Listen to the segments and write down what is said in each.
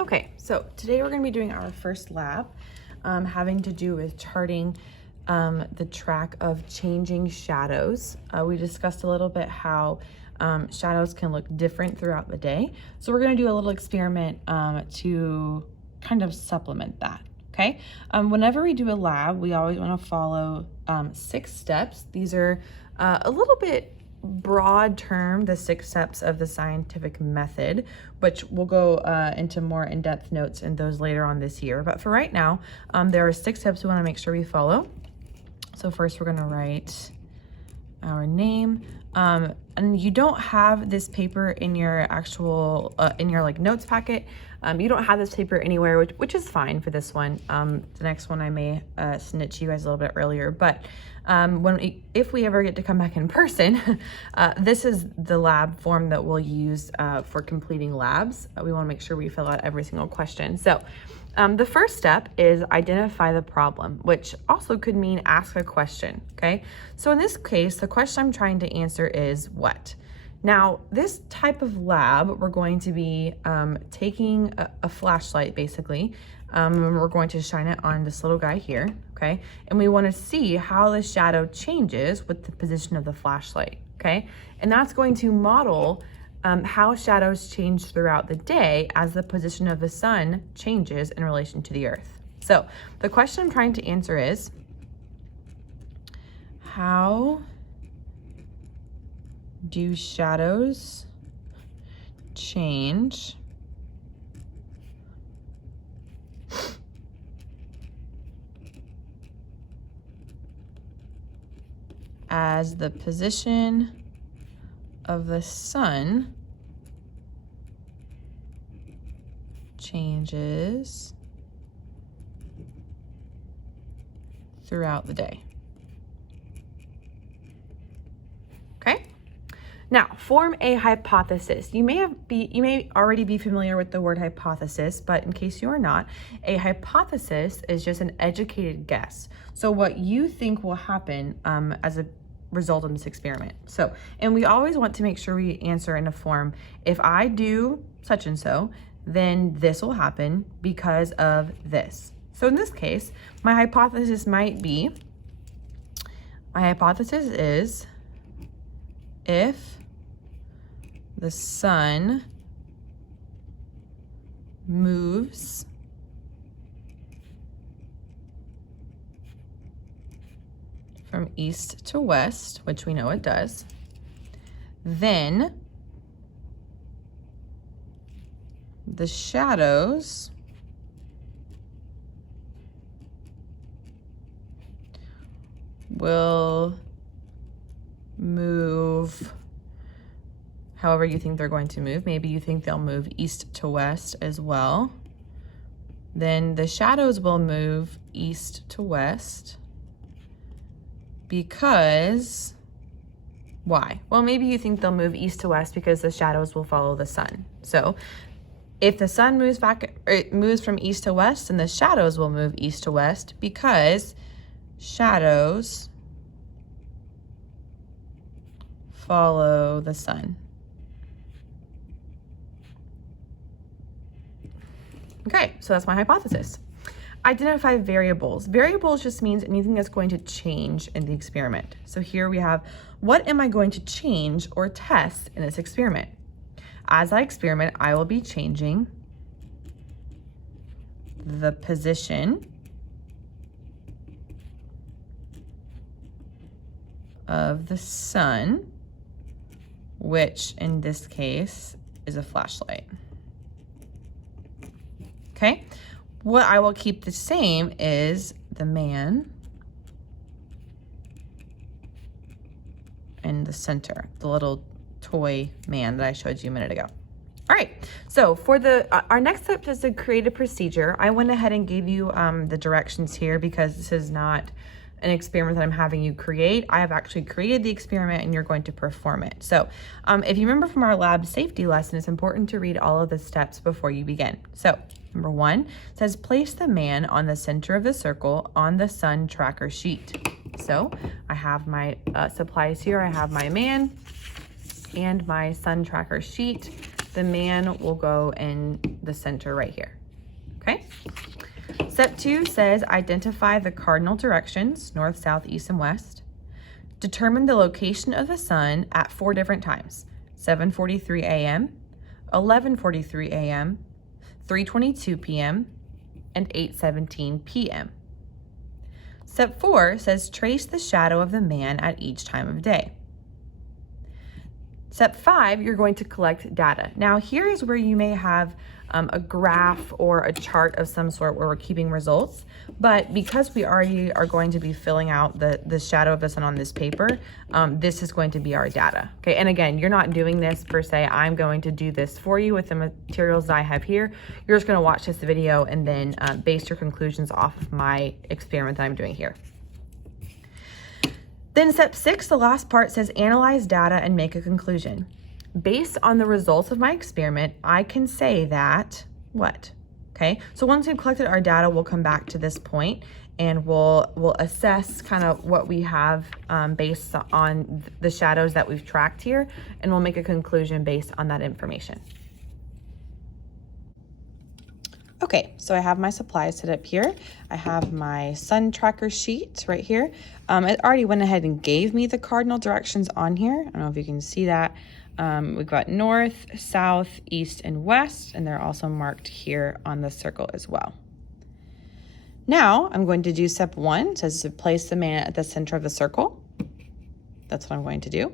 Okay, so today we're going to be doing our first lab having to do with charting the track of changing shadows. We discussed a little bit how shadows can look different throughout the day. So we're going to do a little experiment to kind of supplement that. Okay, whenever we do a lab, we always want to follow 6 steps. These are a little bit broad term, the 6 steps of the scientific method, which we'll go into more in-depth notes in those later on this year. But for right now, there are 6 steps we want to make sure we follow. So first we're going to write our name. And you don't have this paper in your actual, in your like notes packet. You don't have this paper anywhere, which is fine for this one. The next one I may send it to you guys a little bit earlier, but if we ever get to come back in person, this is the lab form that we'll use for completing labs. We want to make sure we fill out every single question. So the first step is identify the problem, which also could mean ask a question, okay? So in this case, the question I'm trying to answer is what? Now, this type of lab, we're going to be taking a flashlight, basically, and we're going to shine it on this little guy here, okay? And we want to see how the shadow changes with the position of the flashlight, okay? And that's going to model how shadows change throughout the day as the position of the sun changes in relation to the earth. So the question I'm trying to answer is, how do shadows change as the position of the sun changes throughout the day? Okay. Now, form a hypothesis. You may already be familiar with the word hypothesis, but in case you are not, a hypothesis is just an educated guess. So what you think will happen as a result of this experiment. So, and we always want to make sure we answer in a form, if I do such and so, then this will happen because of this. So in this case, my hypothesis is, if the sun moves from east to west, which we know it does, then the shadows will move however you think they're going to move. Maybe you think they'll move east to west as well. Then the shadows will move east to west because, why? Well, maybe you think they'll move east to west because the shadows will follow the sun. So if the sun moves back, or it moves from east to west, then the shadows will move east to west because shadows follow the sun. Okay, so that's my hypothesis. Identify variables. Variables just means anything that's going to change in the experiment. So here we have, what am I going to change or test in this experiment? As I experiment, I will be changing the position of the sun, which in this case is a flashlight. Okay, what I will keep the same is the man in the center, the little toy man that I showed you a minute ago. All right, so for our next step is to create a procedure. I went ahead and gave you the directions here because this is not an experiment that I'm having you create. I have actually created the experiment and you're going to perform it. So if you remember from our lab safety lesson, it's important to read all of the steps before you begin. So number 1 says, place the man on the center of the circle on the sun tracker sheet. So I have my supplies here. I have my man and my sun tracker sheet. The man will go and the center right here, okay? Step 2 says identify the cardinal directions, north, south, east, and west. Determine the location of the sun at 4 different times, 7:43 a.m., 11:43 a.m., 3:22 p.m., and 8:17 p.m. Step 4 says trace the shadow of the man at each time of day. Step 5, you're going to collect data. Now here is where you may have a graph or a chart of some sort where we're keeping results, but because we already are going to be filling out the shadow of the sun on this paper, this is going to be our data, okay? And again, you're not doing this per se. I'm going to do this for you with the materials that I have here. You're just gonna watch this video and then base your conclusions off of my experiment that I'm doing here. Then step 6, the last part says analyze data and make a conclusion. Based on the results of my experiment, I can say that, what? Okay, so once we've collected our data, we'll come back to this point and we'll assess kind of what we have based on the shadows that we've tracked here, and we'll make a conclusion based on that information. Okay, so I have my supplies set up here. I have my sun tracker sheet right here. It already went ahead and gave me the cardinal directions on here. I don't know if you can see that. We've got north, south, east, and west, and they're also marked here on the circle as well. Now I'm going to do step 1. It says to place the man at the center of the circle. That's what I'm going to do.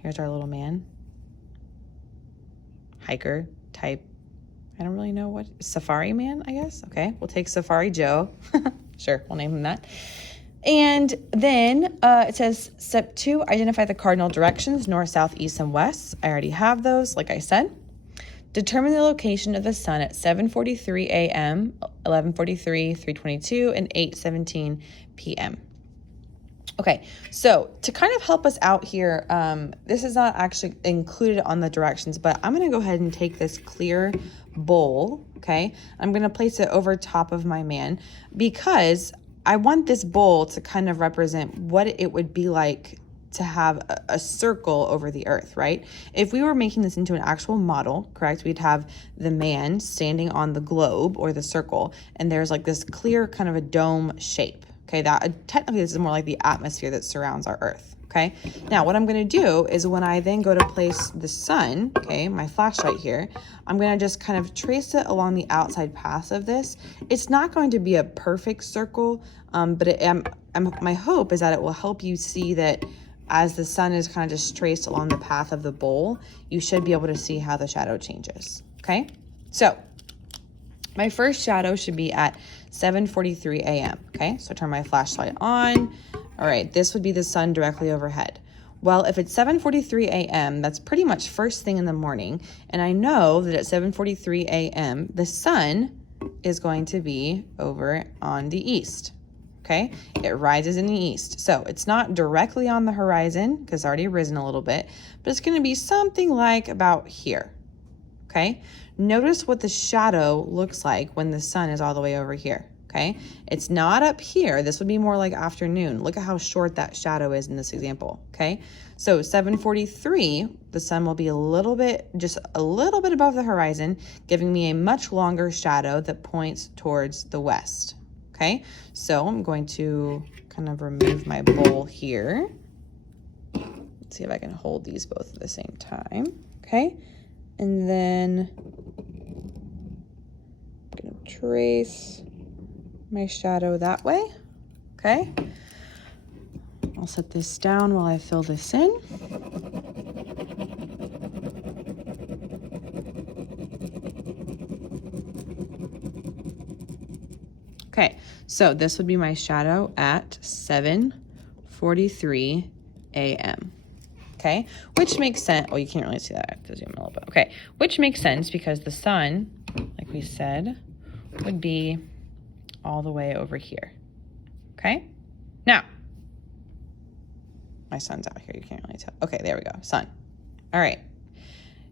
Here's our little man. Hiker type. I don't really know what, Safari Man, I guess. Okay, we'll take Safari Joe. Sure, we'll name him that. And then it says step 2, identify the cardinal directions, north, south, east, and west. I already have those, like I said. Determine the location of the sun at 7:43 a.m., 11:43, 3:22, and 8:17 p.m. Okay, so to kind of help us out here, this is not actually included on the directions, but I'm gonna go ahead and take this clear bowl, okay? I'm gonna place it over top of my man because I want this bowl to kind of represent what it would be like to have a circle over the earth, right? If we were making this into an actual model, correct, we'd have the man standing on the globe or the circle, and there's like this clear kind of a dome shape. Okay, that technically this is more like the atmosphere that surrounds our earth, okay? Now, what I'm gonna do is when I then go to place the sun, okay, my flashlight here, I'm gonna just kind of trace it along the outside path of this. It's not going to be a perfect circle, but my hope is that it will help you see that as the sun is kind of just traced along the path of the bowl, you should be able to see how the shadow changes, okay? So, my first shadow should be at 7:43 a.m., okay? So turn my flashlight on. All right, this would be the sun directly overhead. Well, if it's 7:43 a.m., that's pretty much first thing in the morning, and I know that at 7:43 a.m., the sun is going to be over on the east, okay? It rises in the east. So it's not directly on the horizon, because it's already risen a little bit, but it's gonna be something like about here, okay? Notice what the shadow looks like when the sun is all the way over here, okay? It's not up here. This would be more like afternoon. Look at how short that shadow is in this example, okay? So 7:43, the sun will be just a little bit above the horizon, giving me a much longer shadow that points towards the west, okay? So I'm going to kind of remove my bowl here. Let's see if I can hold these both at the same time, okay? And then I'm gonna trace my shadow that way, okay? I'll set this down while I fill this in. Okay, so this would be my shadow at 7:43 a.m. Okay, which makes sense. Oh, you can't really see that. I have to zoom in a little bit. Okay, which makes sense because the sun, like we said, would be all the way over here. Okay, now my sun's out here. You can't really tell. Okay, there we go. Sun. All right.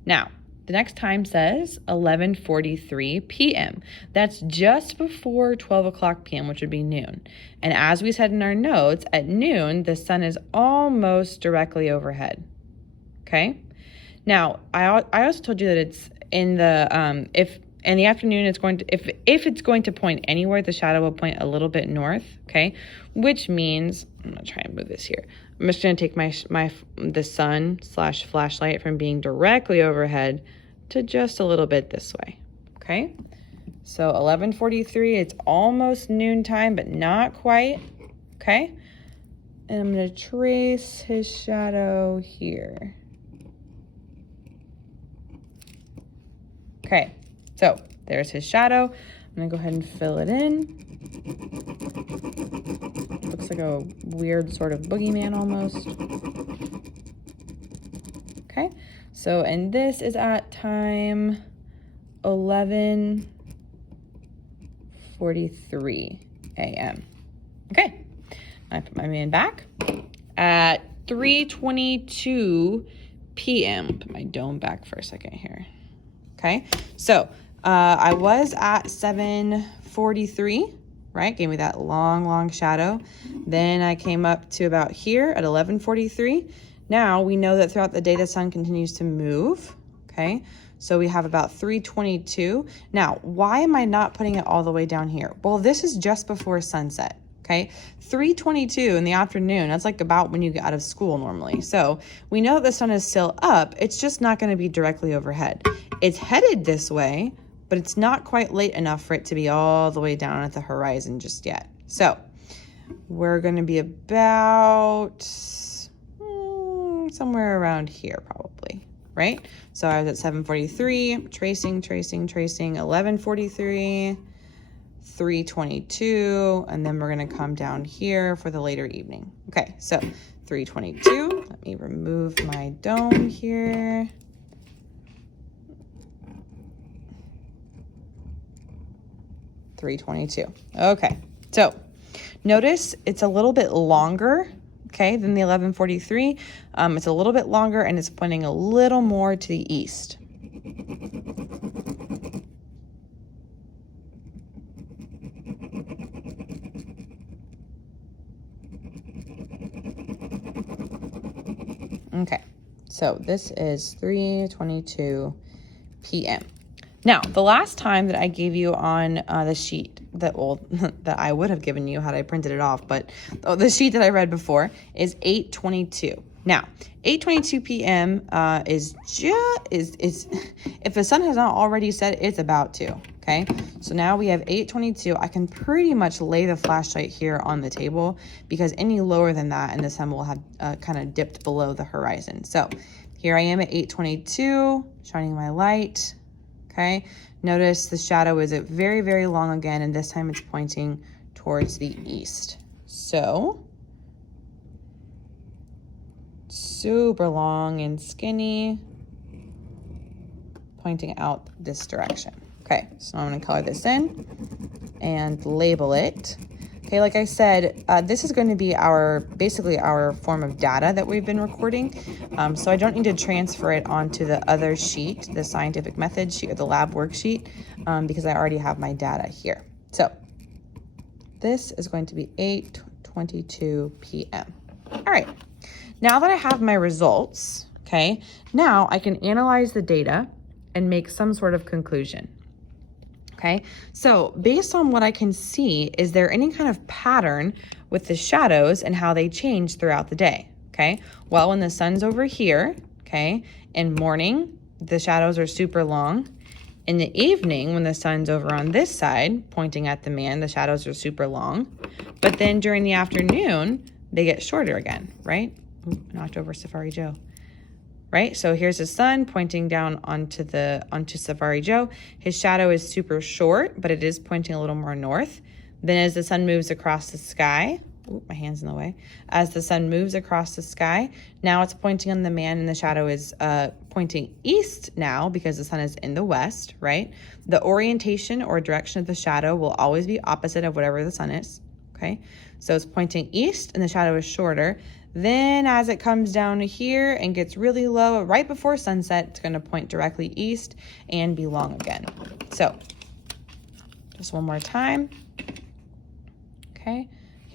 Now the next time says 11:43 p.m. That's just before 12 o'clock p.m., which would be noon. And as we said in our notes, at noon, the sun is almost directly overhead, okay? Now, I also told you that it's in the, In the afternoon, it's going to, if it's going to point anywhere, the shadow will point a little bit north, okay? Which means, I'm gonna try and move this here. I'm just gonna take the sun / flashlight from being directly overhead to just a little bit this way, okay? So 11:43, it's almost noontime, but not quite, okay? And I'm gonna trace his shadow here. Okay, so there's his shadow. I'm gonna go ahead and fill it in. Looks like a weird sort of boogeyman almost. Okay, so, and this is at time 11:43 a.m. Okay, I put my man back at 3:22 p.m. Put my dome back for a second here. Okay, so I was at 7:43, right? Gave me that long shadow. Then I came up to about here at 11:43. Now we know that throughout the day the sun continues to move, okay? So we have about 3:22. Now, why am I not putting it all the way down here? Well, this is just before sunset, okay? 3:22 in the afternoon, that's like about when you get out of school normally. So we know that the sun is still up, it's just not gonna be directly overhead. It's headed this way, but it's not quite late enough for it to be all the way down at the horizon just yet. So we're gonna be about somewhere around here probably, right? So I was at 7:43, tracing, 11:43, 3:22, and then we're gonna come down here for the later evening. Okay, so 3:22, let me remove my dome here. .322. Okay, so notice it's a little bit longer, okay, than the 11:43. It's a little bit longer and it's pointing a little more to the east. Okay, so this is 3:22 p.m. Now, the last time that I gave you on the sheet that that I would have given you had I printed it off, but the sheet that I read before is 8:22. Now, 8:22 p.m. is if the sun has not already set, it's about to. Okay, so now we have 8:22. I can pretty much lay the flashlight here on the table because any lower than that and the sun will have kind of dipped below the horizon. So here I am at 8:22, shining my light. Okay, notice the shadow is very, very long again, and this time it's pointing towards the east. So, super long and skinny, pointing out this direction. Okay, so I'm gonna color this in and label it. Okay, like I said, this is going to be basically our form of data that we've been recording. So I don't need to transfer it onto the other sheet, the scientific method sheet or the lab worksheet, because I already have my data here. So this is going to be 8:22 p.m. All right, now that I have my results, okay, now I can analyze the data and make some sort of conclusion. Okay, so based on what I can see, is there any kind of pattern with the shadows and how they change throughout the day? Okay, well, when the sun's over here, okay, in morning, the shadows are super long. In the evening, when the sun's over on this side, pointing at the man, the shadows are super long. But then during the afternoon, they get shorter again, right? Ooh, knocked over Safari Joe. Right, so here's the sun pointing down onto Safari Joe. His shadow is super short, but it is pointing a little more north. Then as the sun moves across the sky, ooh, my hand's in the way. As the sun moves across the sky, now it's pointing on the man, and the shadow is pointing east now because the sun is in the west, right? The orientation or direction of the shadow will always be opposite of whatever the sun is, okay? So it's pointing east, and the shadow is shorter. Then as it comes down here and gets really low, right before sunset, it's going to point directly east and be long again. So just one more time. Okay,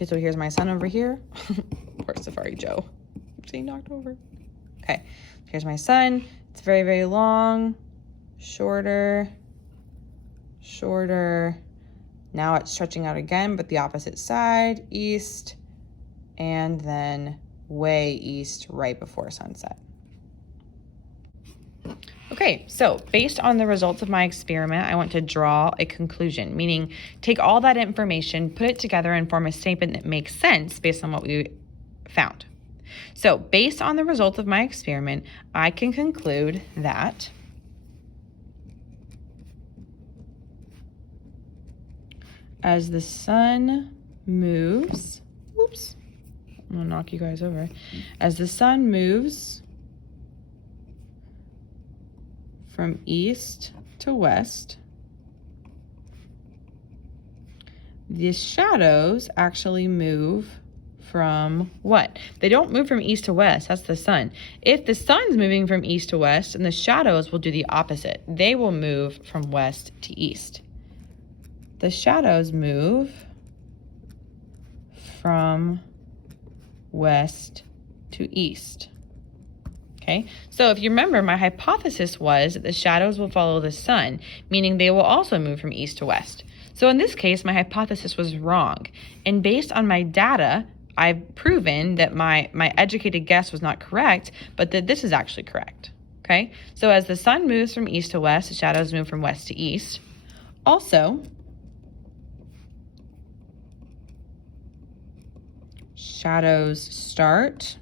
so here's my sun over here. Poor Safari Joe. See, knocked over. Okay, here's my sun. It's very, very long, shorter, shorter. Now it's stretching out again, but the opposite side, east, and then way east right before sunset. Okay, so based on the results of my experiment, I want to draw a conclusion, meaning take all that information, put it together and form a statement that makes sense based on what we found. So based on the results of my experiment, I can conclude that as the sun moves, oops, I'm gonna knock you guys over. As the sun moves from east to west, the shadows actually move from what? They don't move from east to west, that's the sun. If the sun's moving from east to west, then the shadows will do the opposite. They will move from west to east. The shadows move from west to east. Okay, so if you remember, my hypothesis was that the shadows will follow the sun, meaning they will also move from east to west. So in this case, my hypothesis was wrong. And based on my data, I've proven that my educated guess was not correct, but that this is actually correct. Okay, so as the sun moves from east to west, the shadows move from west to east. Also, shadows start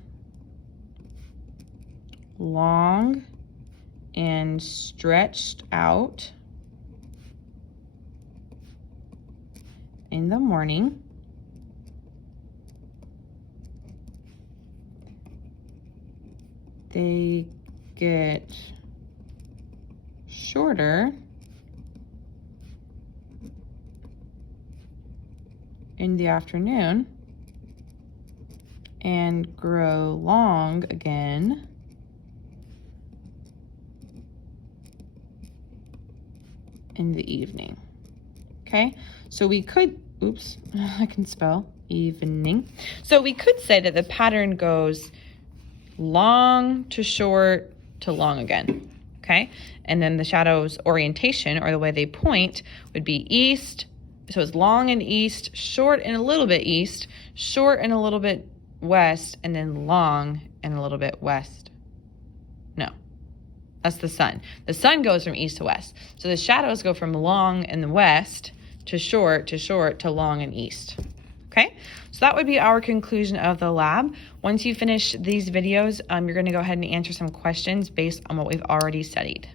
long and stretched out in the morning. They get shorter in the afternoon and grow long again in the evening. Okay, so we could, oops, I can spell evening. So we could say that the pattern goes long to short to long again. Okay, and then the shadow's orientation, or the way they point, would be east. So it's long and east, short and a little bit east, short and a little bit west, and then long and a little bit west. No, that's the sun. The sun goes from east to west. So the shadows go from long in the west to short to long and east. Okay, so that would be our conclusion of the lab. Once you finish these videos, you're going to go ahead and answer some questions based on what we've already studied.